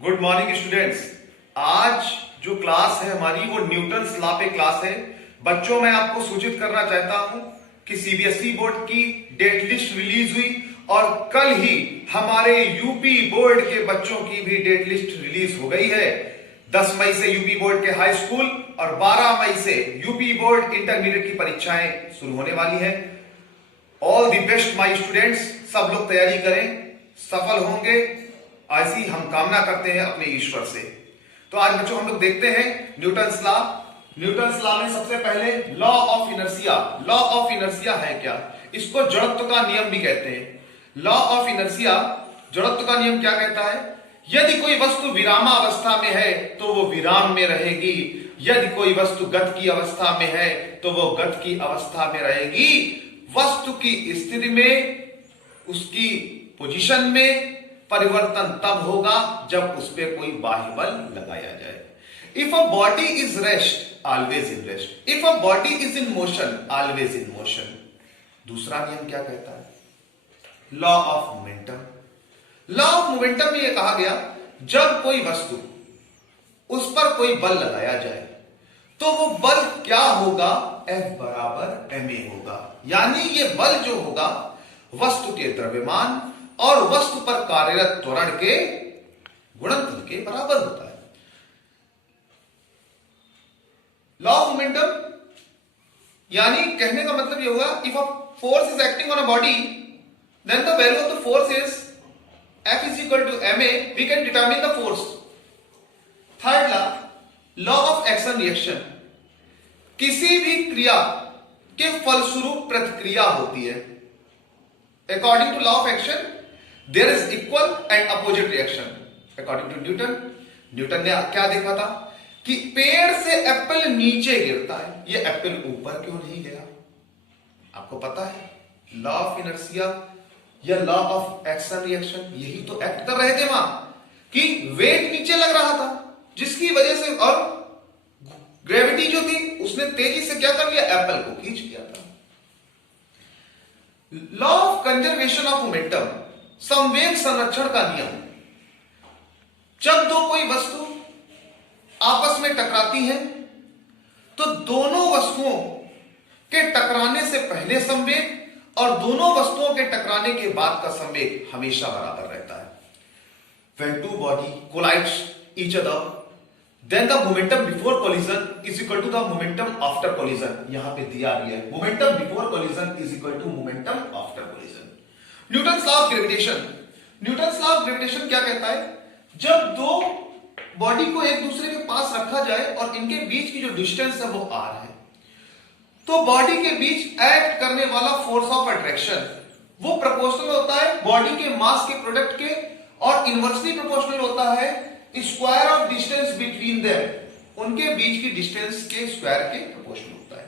Good morning students. आज जो class है हमारी वो न्यूटन्स लॉ पे क्लास है। बच्चों, मैं आपको सूचित करना चाहता हूं कि सीबीएसई बोर्ड की डेट लिस्ट रिलीज हुई और कल ही हमारे यूपी बोर्ड के बच्चों की भी डेट लिस्ट रिलीज हो गई है। 10 मई से यूपी बोर्ड के हाई स्कूल और 12 मई से यूपी बोर्ड इंटरमीडिएट की परीक्षाएं शुरू होने वाली है। All the best my students, सब लोग तैयारी करें, सफल होंगे ऐसी हम कामना करते हैं अपने ईश्वर से। तो आज बच्चों हम लोग देखते हैं न्यूटन्स लॉ। न्यूटन्स लॉ में सबसे पहले law of inertia. Law of inertia है क्या? इसको जड़त्व का नियम भी कहते हैं। लॉ ऑफ इनर्शिया, जड़त्व का नियम क्या कहता है? यदि कोई वस्तु विरामावस्था में है तो वो विराम में रहेगी, यदि कोई वस्तु गत की अवस्था में है तो वो गत की अवस्था में रहेगी। वस्तु की स्थिति में, उसकी पोजीशन में परिवर्तन तब होगा जब उस पर कोई बाह्य बल लगाया जाए। If a body is rest, always in rest. If a body is in motion, always in motion. दूसरा नियम क्या कहता है? Law of momentum. Law of momentum में यह कहा गया, जब कोई वस्तु, उस पर कोई बल लगाया जाए तो वो बल क्या होगा? F बराबर ma होगा। यानी ये बल जो होगा वस्तु के द्रव्यमान और वस्तु पर कार्यरत त्वरण के गुणनफल के बराबर होता है। लॉ ऑफ मोमेंटम यानी कहने का मतलब यह हुआ, if a force is acting on a body then the value of the force is F is equal to ma, we can determine the force. Third law of action reaction. किसी भी क्रिया के फलस्वरूप प्रतिक्रिया होती है। According to law of action there is equal and opposite reaction. According to Newton ने क्या देखा था कि पेड़ से एप्पल नीचे गिरता है, ये एप्पल ऊपर क्यों नहीं गया? आपको पता है लॉ ऑफ इनर्शिया या लॉ ऑफ एक्शन रिएक्शन यही तो एक्ट कर रहे थे वहां कि वेट नीचे लग रहा था, जिसकी वजह से, और ग्रेविटी जो थी उसने तेजी से क्या कर लिया? एप्पल को खींच लिया था। Law of conservation of momentum, संवेग संरक्षण का नियम। जब दो कोई वस्तु आपस में टकराती है तो दोनों वस्तुओं के टकराने से पहले संवेग और दोनों वस्तुओं के टकराने के बाद का संवेग हमेशा बराबर रहता है। When two body collides each other, then the momentum before collision is equal to the momentum after collision. यहां पे दिया भी है, momentum before collision is equal to momentum after collision. Newton's law of gravitation. Newton's law of gravitation क्या कहता है? जब दो बॉडी को एक दूसरे के पास रखा जाए और इनके बीच की जो डिस्टेंस है वो r है, तो बॉडी के बीच एक्ट करने वाला फोर्स ऑफ अट्रैक्शन वो प्रोपोर्शनल होता है बॉडी के मास के प्रोडक्ट के, और इनवर्सली प्रोपोर्शनल होता है square of distance between them, उनके बीच की डिस्टेंस के स्क्वायर के प्रोपोर्शनल होता है।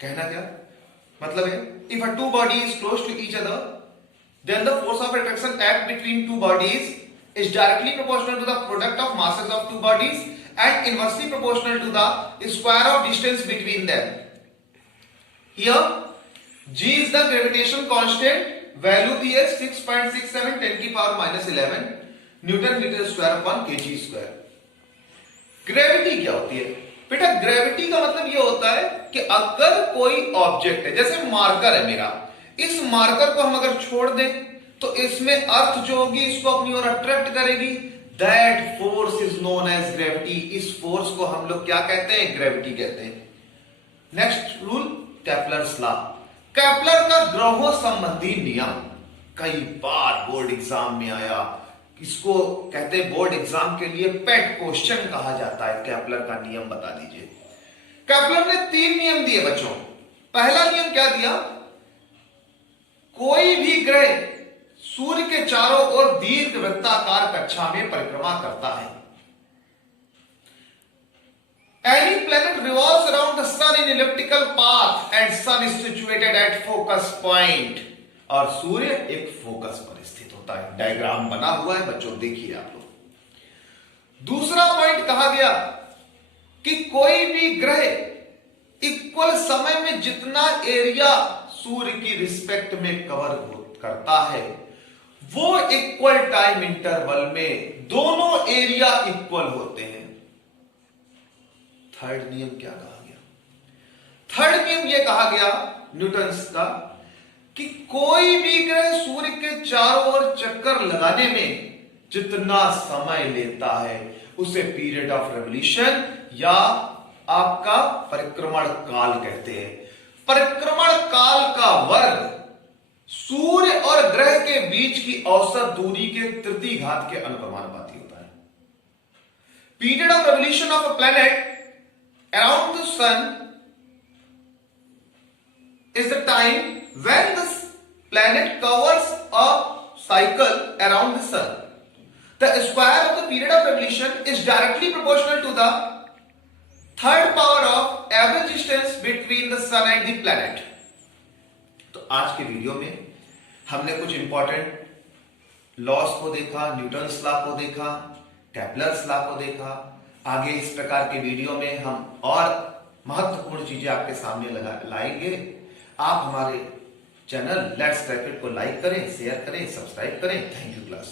कहना क्या मतलब है? If a two body is close to each other then the force of attraction act between two bodies is directly proportional to the product of masses of two bodies and inversely proportional to the square of distance between them. Here g is the gravitation constant, value दी है 6.67 10 की power -11 newton metre square upon kg square. Gravity क्या होती है बेटा? Gravity का मतलब यह होता है कि अगर कोई ऑब्जेक्ट है, जैसे मार्कर है मेरा, इस मार्कर को हम अगर छोड़ दें तो इसमें अर्थ जो होगी इसको अपनी ओर अट्रैक्ट करेगी। That force is known as gravity. इस फोर्स को हम लोग क्या कहते हैं? ग्रेविटी कहते हैं। Next rule, Kepler's law. Kepler का ग्रहों संबंधी नियम कई बार बोर्ड एग्जाम में आया। इसको कहते हैं बोर्ड एग्जाम के लिए पेट क्वेश्चन कहा जाता है। केपलर का नियम बता दीजिए। केपलर ने 3 नियम दिए बच्चों। पहला नियम क्या दिया? कोई भी ग्रह सूर्य के चारों ओर दीर्घ वृत्ताकार कक्षा में परिक्रमा करता है। Any planet revolves around the sun in elliptical path and sun is situated at focus point. और सूर्य एक फोकस पर स्थित होता है। डायग्राम बना हुआ है बच्चों, देखिए आप लोग। दूसरा पॉइंट कहा गया कि कोई भी ग्रह इक्वल समय में जितना एरिया सूर्य की रिस्पेक्ट में कवर करता है वो इक्वल टाइम इंटरवल में दोनों एरिया इक्वल होते हैं। थर्ड नियम क्या कहा गया? थर्ड नियम यह कहा गया न्यूटन्स का कि कोई भी ग्रह सूर्य के चारों ओर चक्कर लगाने में जितना समय लेता है उसे पीरियड ऑफ रेवोल्यूशन या आपका परिक्रमण काल कहते हैं। परिक्रमण काल का वर्ग सूर्य और ग्रह के बीच की औसत दूरी के तृतीय घात के अनुक्रमानुपाती होता है। Period of revolution of a planet around the sun is the time when the planet covers a cycle around the sun. The square of the period of revolution is directly proportional to the third power of average distance between the sun and the planet. तो आज के video में हमने कुछ important loss को देखा, Newton's law को देखा, केपलर्स लॉ को देखा। आगे इस प्रकार के वीडियो में हम और महत्वपूर्ण चीजें आपके सामने लाएंगे। आप हमारे चैनल लेट्स क्रैक इट को लाइक करें, शेयर करें, सब्सक्राइब करें। Thank you class.